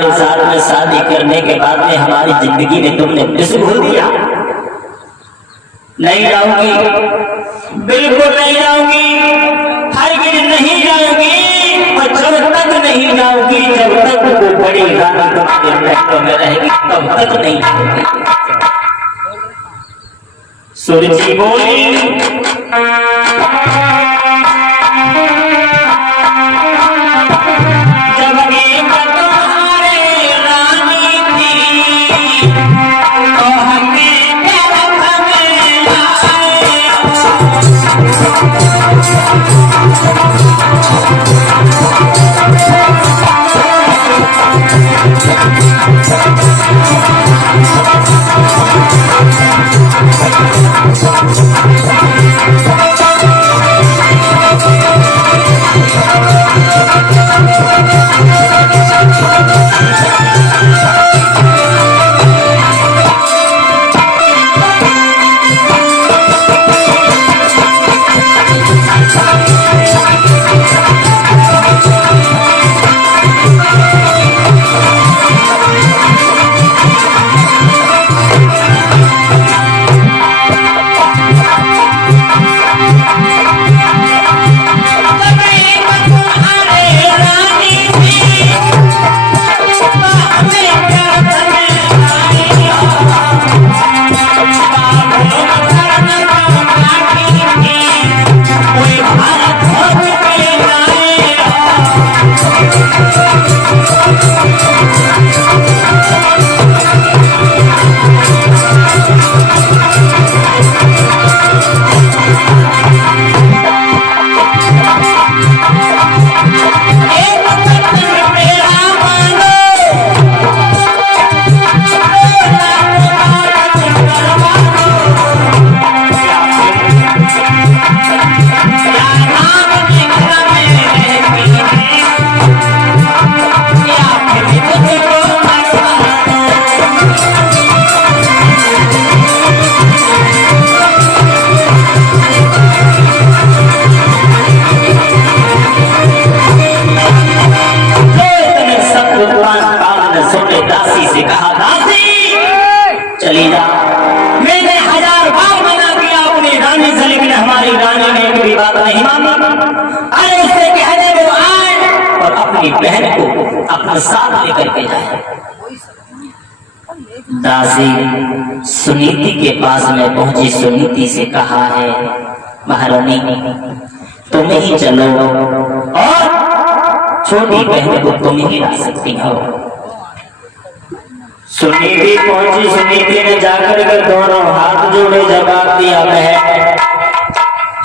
हमारे साथ में शादी करने के बाद में हमारी जिंदगी में तुमने किस भूल दिया? नहीं जाऊंगी, बिल्कुल नहीं जाऊंगी, हरगिज़ नहीं जाऊंगी। और जब तक नहीं जाऊंगी, जब तक वो बड़ी रानी तुम्हारे महलों में रहेगी, तब तक नहीं जाऊंगी। सुरजी बोली बहन को अपने साथ लेकर के जाए। दासी सुनीति के पास में पहुंची, सुनीति से कहा है महारानी तुम ही चलो और छोटी बहन को तुम ही ला सकती हो। सुनीति पहुंची, सुनीति ने जाकर के दोनों हाथ जोड़े जवाब दिया बहन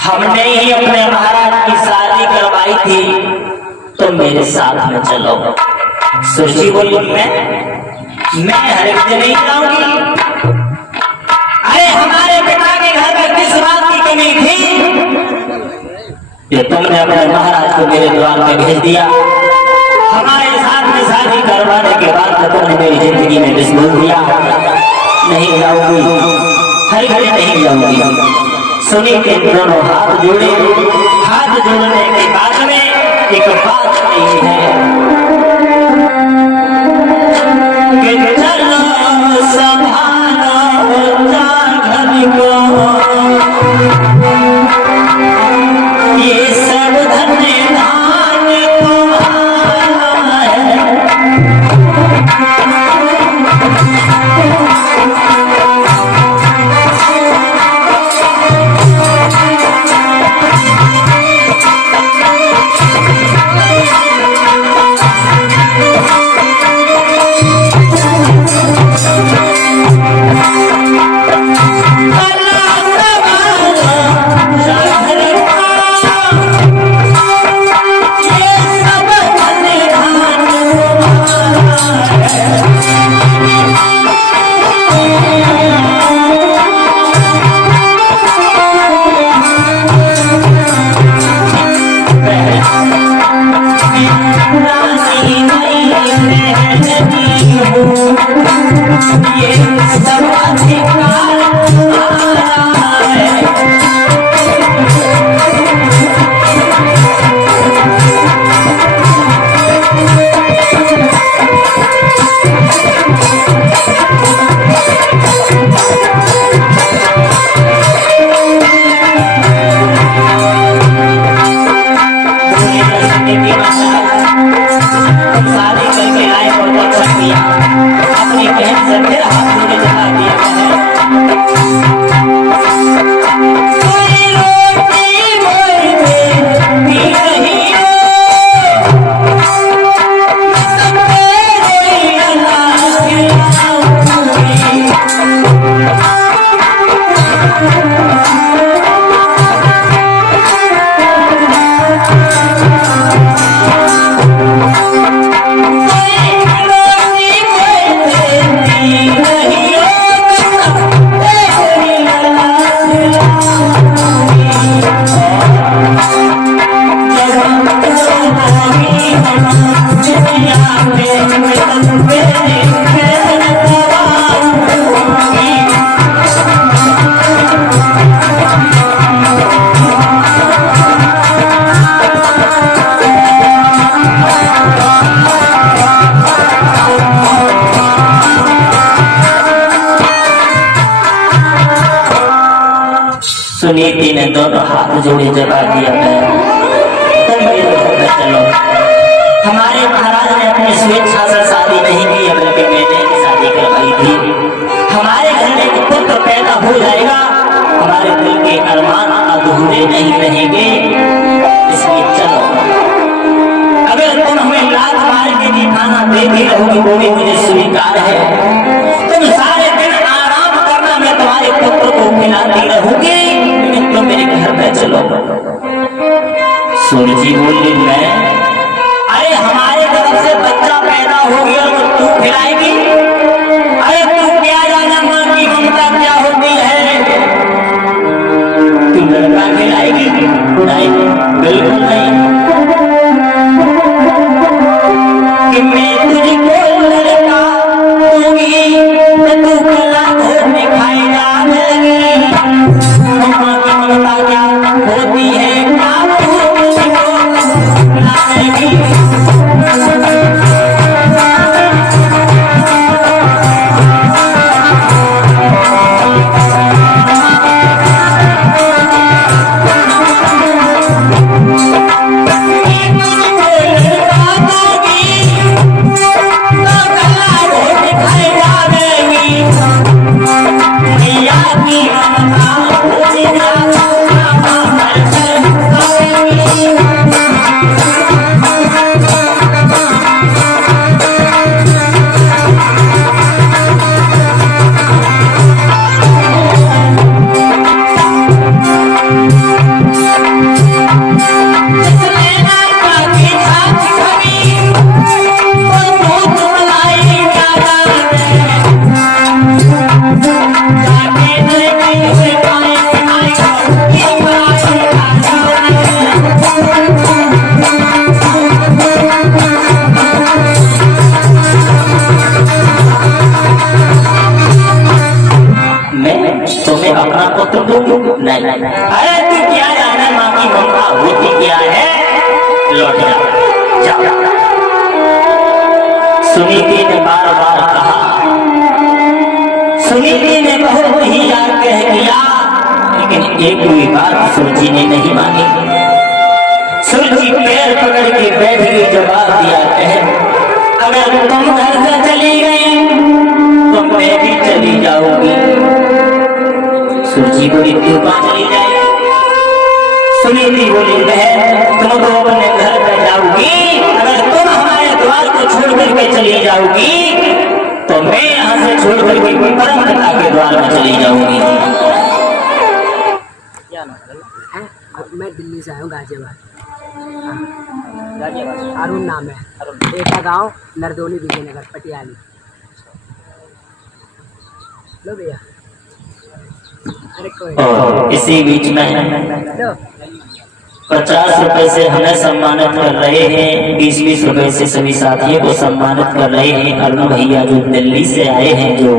हमने ही अपने महाराज की शादी करवाई थी, तो मेरे साथ में चलो। सुरजी बोली मैं हरगिज़ नहीं जाऊंगी। अरे हमारे पिता के घर में किस बात की कमी थी कि तुमने अपने महाराज को मेरे द्वार में भेज दिया? हमारे साथ में शादी करवाने के बाद तो तुमने मेरी जिंदगी में विष घोल दिया। नहीं जाऊंगी, हरगिज़ नहीं जाऊंगी। सुनी के दोनों हाथ जोड़े, हाथ जोड़ने के बाद में एक बात नहीं है कि चलो संभालो जान को, ये सब धन्य दान तुम्हारा है। शादी करके आए और अच्छा किया, अपनी बहन से फिर हाथ मुझे जला दिया है। सुनीति ने दोनों हाथ जोड़े जवाब दिया गया, तुम मेरे घर में चलो। हमारे महाराज ने अपनी स्वेच्छा से शादी नहीं की, बल्कि मैंने ही शादी करवाई थी। हमारे घर में एक पुत्र पैदा हो जाएगा, हमारे दिल के अरमान अधूरे नहीं रहेंगे, इसलिए चलो। अगर तुम हमें लात मार के भी खाना देती रहोगी वो भी मुझे स्वीकार है। तुम सारे दिन आराम करना, मैं तुम्हारे पुत्र को खिलाती रहूंगी, तो मेरे घर पे चलो। सूर्य जी बोली, मैं अरे हमारे तरफ से बच्चा पैदा हो गया और तू खिलाएगी? अरे तू क्या जाना मां की ममता क्या होती है? तू लड़का खिलाएगी? नहीं, बिल्कुल नहीं। कि मैं तुझको लड़का दूंगी तो तू कला घोड़ने खाई जाएगी। मम्मा की ममता क्या होती है, क्या तू मुझको लाएगी? नहीं, अरे तू क्या जाने माँ की ममता होती क्या है? लौट जा। सुनीति ने बार बार कहा, सुनीति ने बहुत ही आग्रह किया, लेकिन एक भी बात सूरजी ने नहीं मानी। सूरजी पैर पकड़ के बैठ गई, जवाब दिया है, अगर तुम घर से चली गई तो मैं भी चली जाऊंगी। सूरजी बोली, तू कहाँ चली जाए? सुनीति बोली, बहन तुम तो अपने घर पे जाओगी, अगर तुम हमारे द्वार को छोड़ करके चली जाओगी तो मैं यहाँ से छोड़ करके परम पिता के द्वार में चली जाऊंगी। मैं दिल्ली से आया हूँ, गाजियाबाद। अरुण नाम है, बेटा गांव नरदोली विजयनगर पटियाली। लो भैया। और इसी बीच में 50 रुपए से हमें सम्मानित कर रहे हैं, 20-20 रुपए से सभी साथियों को सम्मानित कर रहे हैं। अरुण भैया जो दिल्ली से आए हैं, जो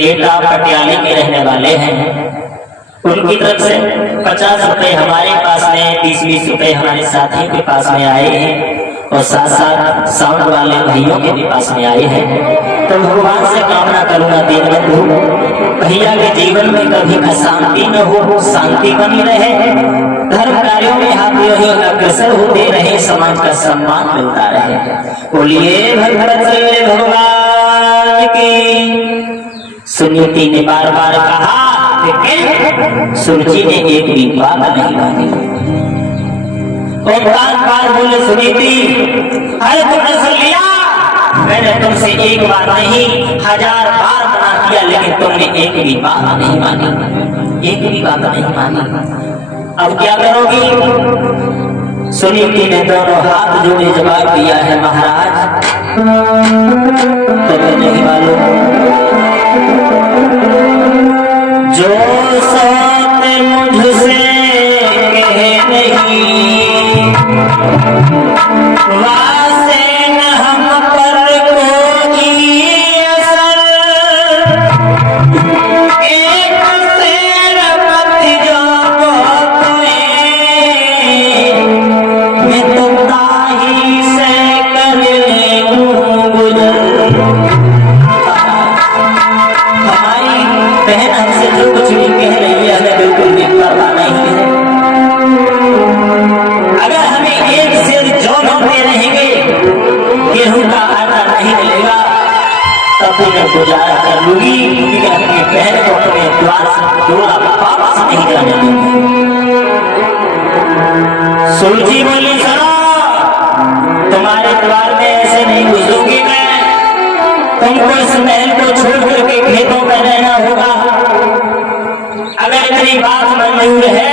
एटा पटियाली के रहने वाले हैं, उनकी तरफ से 50 रुपए हमारे पास में, 20-20 रुपए हमारे साथियों के पास में आए हैं और साथ साथ साउंड वाले भाइयों के भी पास में आए हैं। तो भगवान से कामना करूंगा दीनबंधु भैया के जीवन में कभी अशांति न हो, शांति बनी रहे, धर्म कार्यों में हाथ अग्रसर होते रहे, समाज का सम्मान मिलता रहे। बोलिए भगवत भगवान की। सुनीति ने बार बार कहा, लेकिन सुरुचि ने एक भी बात नहीं मानी। बार बोले सुनीति, अरे तुमने सुन लिया, मैंने तुमसे एक बार नहीं 1000 बार मना किया, लेकिन तुमने एक भी बात नहीं मानी, एक भी बात नहीं मानी। अब क्या करोगी? सुनीति ने दोनों हाथ जोड़े जवाब दिया है, महाराज तुम्हें नहीं मालूम, जो सौत मुझसे कहे नहीं, वासे न हम पर कोई असर, एक शेर मत जो बोले, मैं तो ताही से कर लूं गुजर। हमारी बहन हमसे जो कुछ भी कह रही है हमें बिल्कुल भी पता नहीं है। अगर हमें एक शेर जो ढूंढते रहेंगे, गेहूं का आटा नहीं मिलेगा, तब तो मैं गुजारा कर लूंगी, क्योंकि अपनी बहन को अपने द्वार से दूर वापस नहीं जाने दूंगी। सुरुचि बोली, सुनो, तुम्हारे द्वार में ऐसे नहीं घुसूंगी मैं, तुमको इस महल को छोड़ करके खेतों में रहना होगा। अगर इतनी बात मंजूर है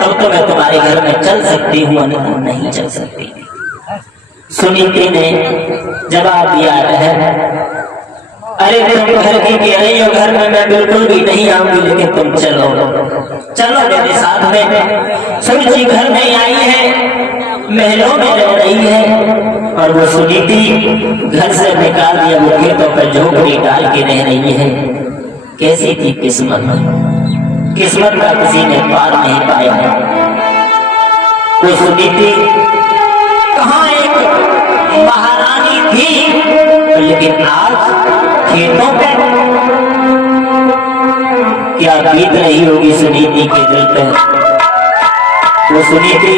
तब तो मैं तुम्हारे घर में चल सकती हूँ, अन्यथा नहीं चल सकती। सुनीति ने जवाब दिया है, अरे तुम घर की कह रही हो, घर में मैं बिल्कुल भी नहीं आऊंगी, लेकिन तुम चलो चलो मेरे साथ में। सुरुचि घर में आई है, महलों में रह रही है, और वो सुनीति घर से निकाल दिया वो खेतों पर झोपड़ी डाल के रह रही है। कैसी थी किस्मत, किस्मत का किसी ने पार नहीं पाया है। वो सुनीति कहाँ एक महारानी थी, लेकिन आज खेतों पे क्या बीत रही होगी सुनीति के दिल पे। वो सुनीति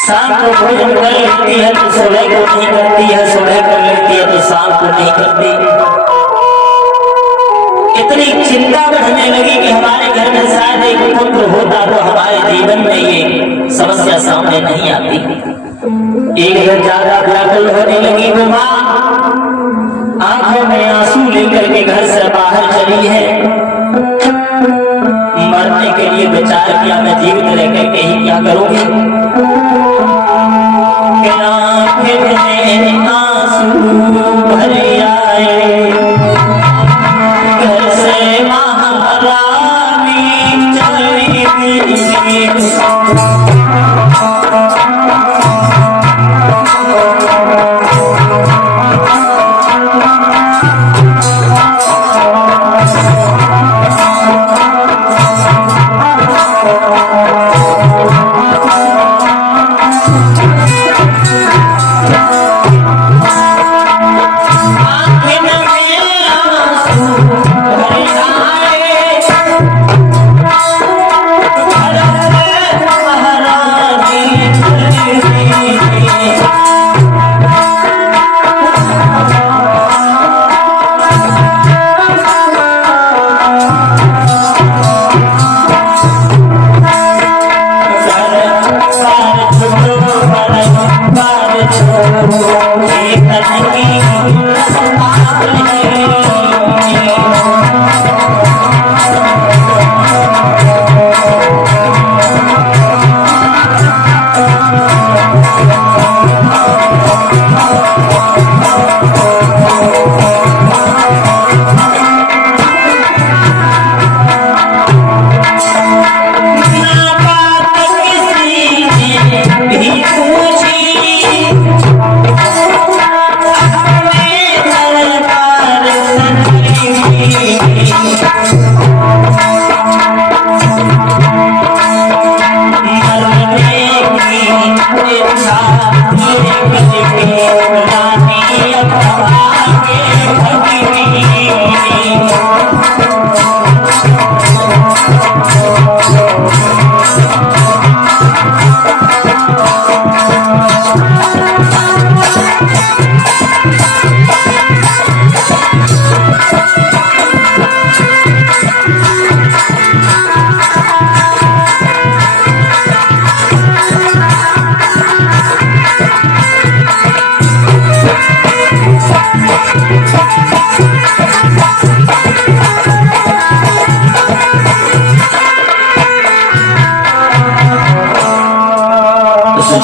शाम को भोजन कर लेती है तो सुबह को नहीं करती है, सुबह कर लेती है तो शाम को नहीं करती। इतनी चिंता बढ़ने लगी कि हमारे घर में शायद एक पुत्र होता तो हमारे जीवन में ये समस्या सामने नहीं आती। एक दिन ज्यादा व्याकुल होने लगी वो माँ, आंखों में आंसू लेकर के घर से बाहर चली है। मरने के लिए विचार किया, मैं जीवित रहकर के ही क्या करूंगी। आंसू भर आए घर से महारानी चली गई।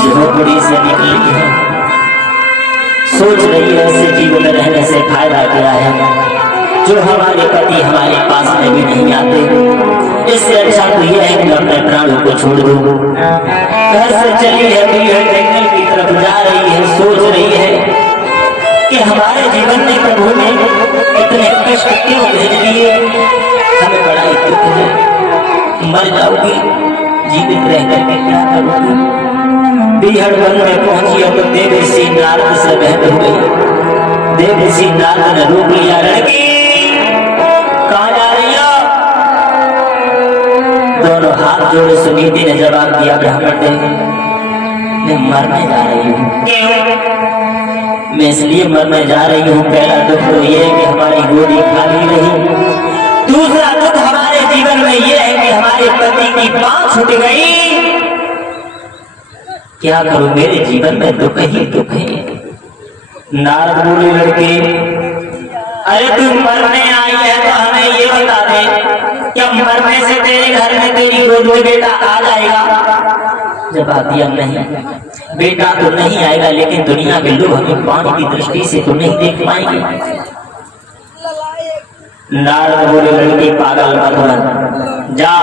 झोपड़ी से निकली है, सोच रही है ऐसे जीवन में रहने से फायदा क्या है, जो हमारे पति हमारे पास में भी नहीं आते। इससे अच्छा तो यह है कि अपने प्राणों को छोड़ दो। घर से चली है जंगल की तरफ जा रही है, सोच रही है कि हमारे जीवन में प्रभु ने इतने कष्ट क्यों भेज दिए, हमें बड़ा ही दुख है। मर जाओगी, जीवित रह करके क्या करोगी। बिहड़ वन में पहुंची तो देवर्षि नारद से भेंट हो गई। देवर्षि नारद ने रोक लिया, लड़की कहाँ जा रही हो? दोनों हाथ जोड़े सुनीति ने जवाब दिया, ब्राह्मण देव मैं मरने जा रही हूँ। क्यों? मैं इसलिए मरने जा रही हूँ, पहला दुख तो ये है कि हमारी गोदी खाली रही, दूसरा दुख हमारे जीवन में ये है कि हमारे पति की बात छूट गई। क्या करूं, मेरे जीवन में दुख ही दुख है। नारद बोले, लड़के अरे तू मरने आई है तो हमें ये बता दे, क्या मरने से तेरे घर में तेरी गोद में बेटा आ जाएगा? जवाब दिया, नहीं बेटा तो नहीं आएगा, लेकिन दुनिया के लोग हमें पानी की दृष्टि से तो नहीं देख पाएंगे। नारद बोले, लड़की पागल मत बन, जा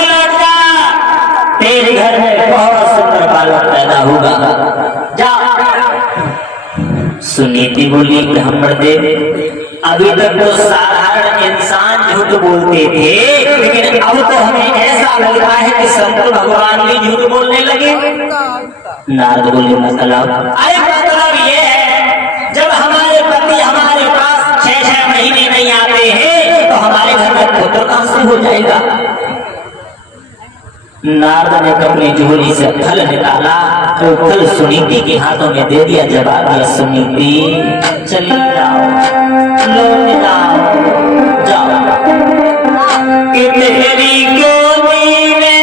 लौट जा, तेरे घर में बहुत सुंदर बालक पैदा होगा, जा। सुनीति बोली, ब्राह्मण देव अभी तक तो साधारण इंसान झूठ बोलते थे, लेकिन अब तो हमें ऐसा लग रहा है कि शंकर भगवान भी झूठ बोलने लगे। नारद बोले, मतलब? अरे मतलब ये है, जब हमारे पति हमारे पास 6-6 महीने नहीं आते हैं तो हमारे घर में पुत्र कहां से हो जाएगा? नारद ने अपनी झोली से फल निकाला तो फल सुनीति के हाथों में दे दिया। जवाब दिया, सुनीति चली जाओ, लौट जाओ, जाओ कि तेरी गोदी में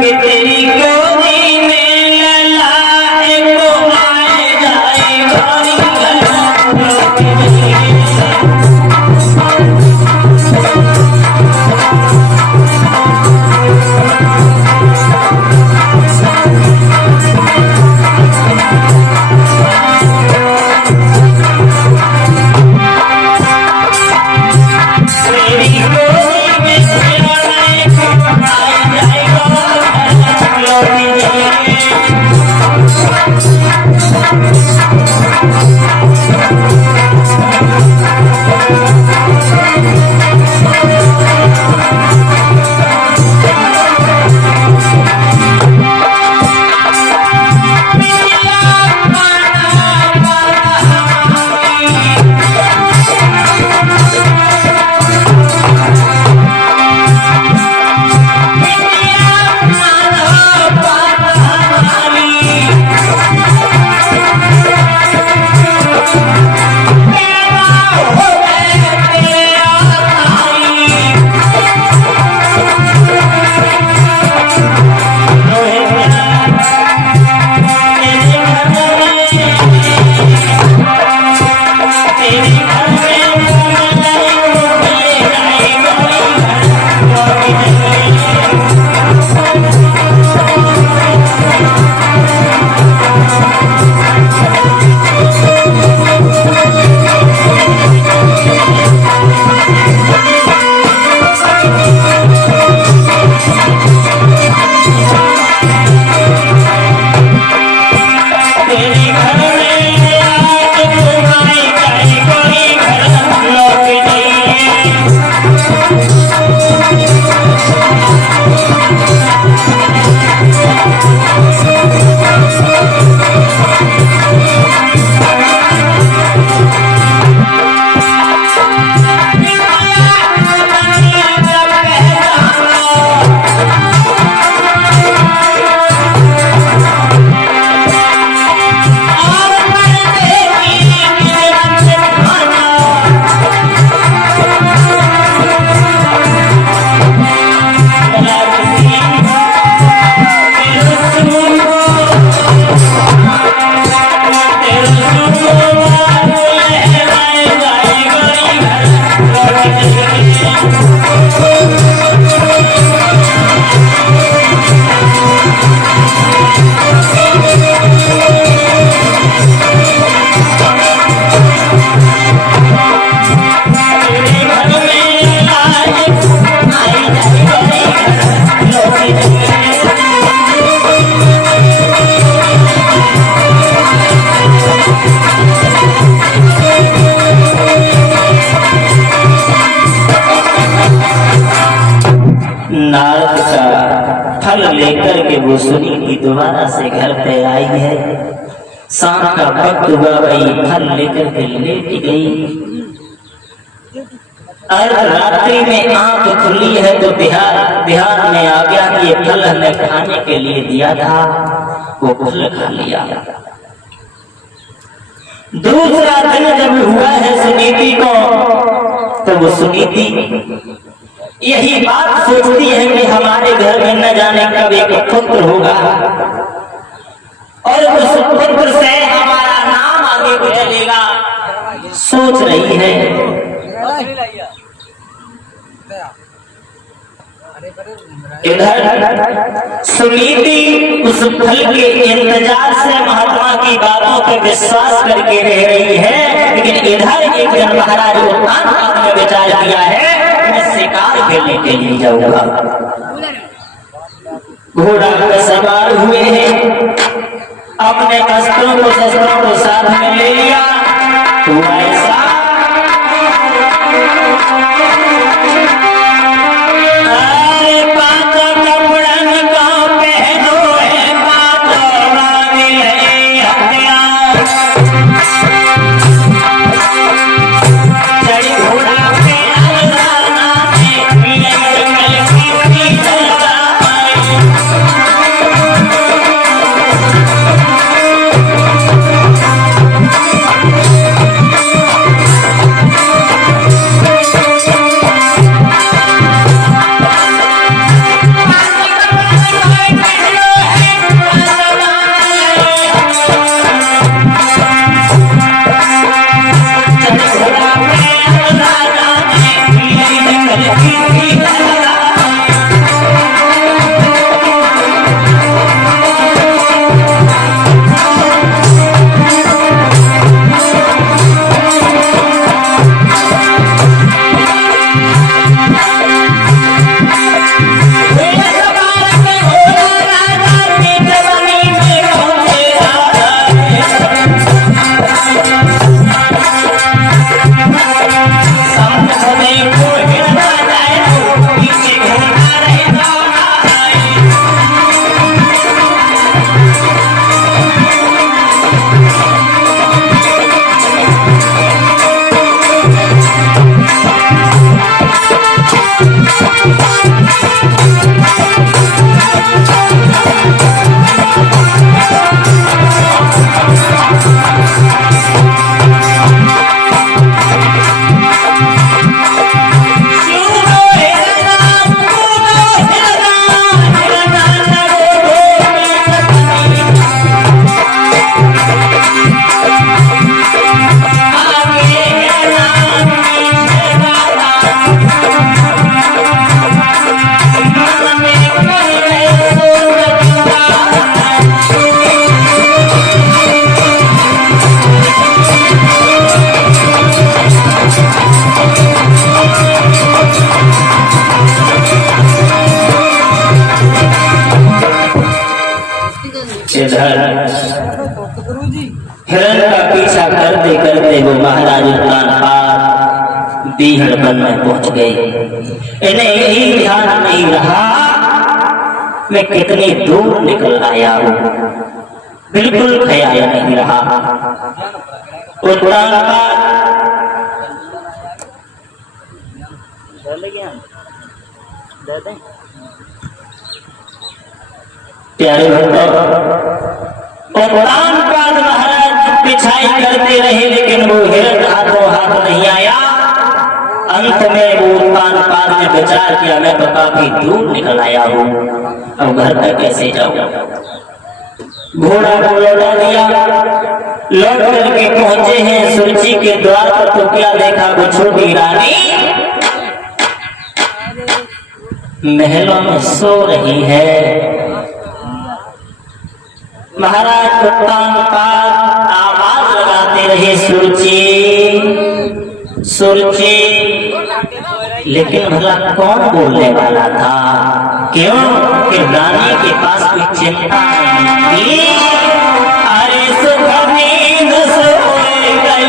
कि तेरी गोदी में ललाए को आए जाएगा। फल लेकर के वो सुनीति दोबारा से घर पे आई है। शाम का वक्त हुआ, वही फल लेकर के लेट गई। रात्रि में आंख खुली है तो ध्यान में आ गया कि ये फल हमने खाने के लिए दिया था, वो फल खा लिया। दूसरा दिन जब हुआ है सुनीति को, तो वो सुनीति यही बात सोचती है कि हमारे घर में न जाने कब एक पुत्र होगा और उस पुत्र से हमारा नाम आगे चलेगा। सोच रही है। इधर सुनीति उस फल के इंतजार से महात्मा की बातों पर विश्वास करके रह रही है, लेकिन इधर एक जन महाराज उत्तान ने विचार किया है, मैं शिकार खेलने के लिए जाऊंगा। घोड़ा पर सवार हुए हैं, अपने शस्त्रों को साथ में ले लिया। तो ऐसा हिरण का पीछा करते करते वो महाराज उत्तान बीहड़ वन में पहुंच गए। इन्हें यही ध्यान नहीं रहा मैं कितनी दूर निकल आया हूं, बिल्कुल ख्याल नहीं रहा। उत्तान प्यारे उत्तानपाद महाराज पिछाई करते रहे, लेकिन वो हिरण हाथों हाथ नहीं आया। अंत में वो उत्तानपाद ने विचार किया मैं तो काफी दूर निकल आया हूँ, अब घर पर कैसे जाऊँ। घोड़ा को लौटा दिया, लौट करके पहुंचे हैं सुरुचि के द्वार पर, तो क्या देखा वो छोटी रानी महलों में सो रही है। महाराज उत्तानपाद आवाज लगाते रहे सुरुचि सुरुचि, लेकिन भला कौन बोलने वाला था? क्यों कि रानी के पास कोई चिंता नहीं थी। अरे सुख नींद सोए गई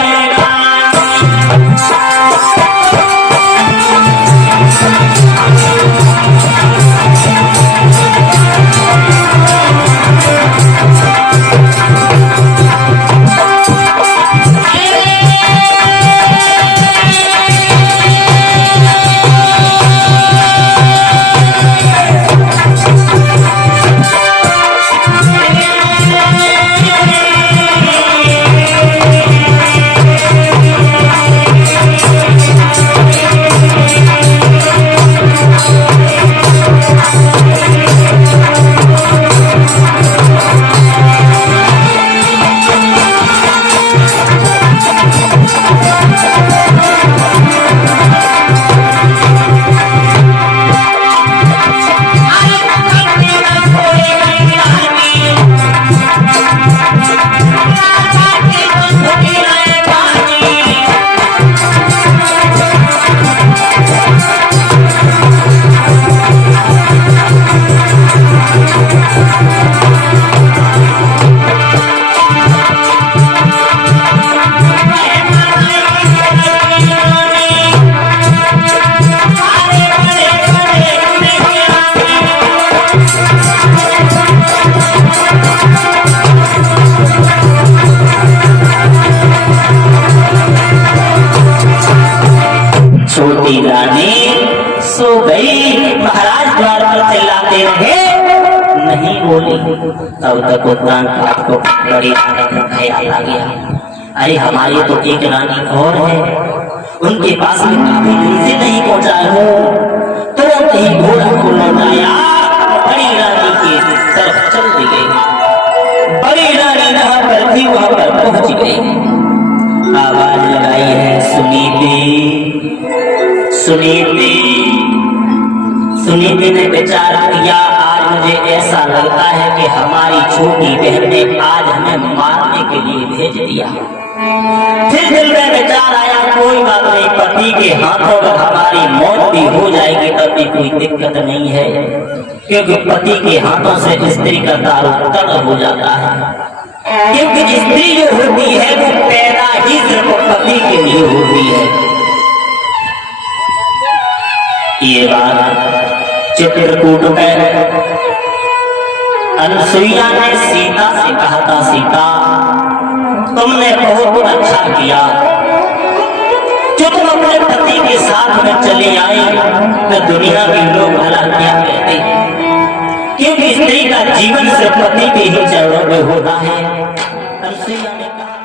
नहीं बोली, तब तक उत्तराखंड को बड़ी ख्याल आ गया, अरे हमारी तो एक रानी और है, उनके पास में काफी दिन से नहीं पहुंचा हूँ। तुरंत ही घोड़ा को लौटाया, बड़ी रानी की तरफ चल दी गई। बड़ी रानी जहाँ पर थी वहां पर पहुंच गई, आवाज लगाई है, सुनीति सुनीति। सुनीति ने विचार किया, आज मुझे ऐसा लगता है कि हमारी छोटी बहन ने आज हमें मारने के लिए भेज दिया। फिर दिल में विचार आया, कोई बात नहीं, पति के हाथों में हमारी मौत भी हो जाएगी तब भी कोई दिक्कत नहीं है, क्योंकि पति के हाथों से स्त्री का दारू तड़ हो जाता है। क्योंकि स्त्री जो होती है वो पैदा ही सिर्फ पति के लिए होती है। ये बात चित्रकूट में अनुसुईया ने सीता से कहा था, सीता तुमने बहुत अच्छा किया जो तुम अपने पति के साथ में चले आए, तो दुनिया के लोग भला क्या कहते, क्योंकि स्त्री का जीवन सिर्फ पति के ही चरणों में होता है। अनुसुईया ने कहा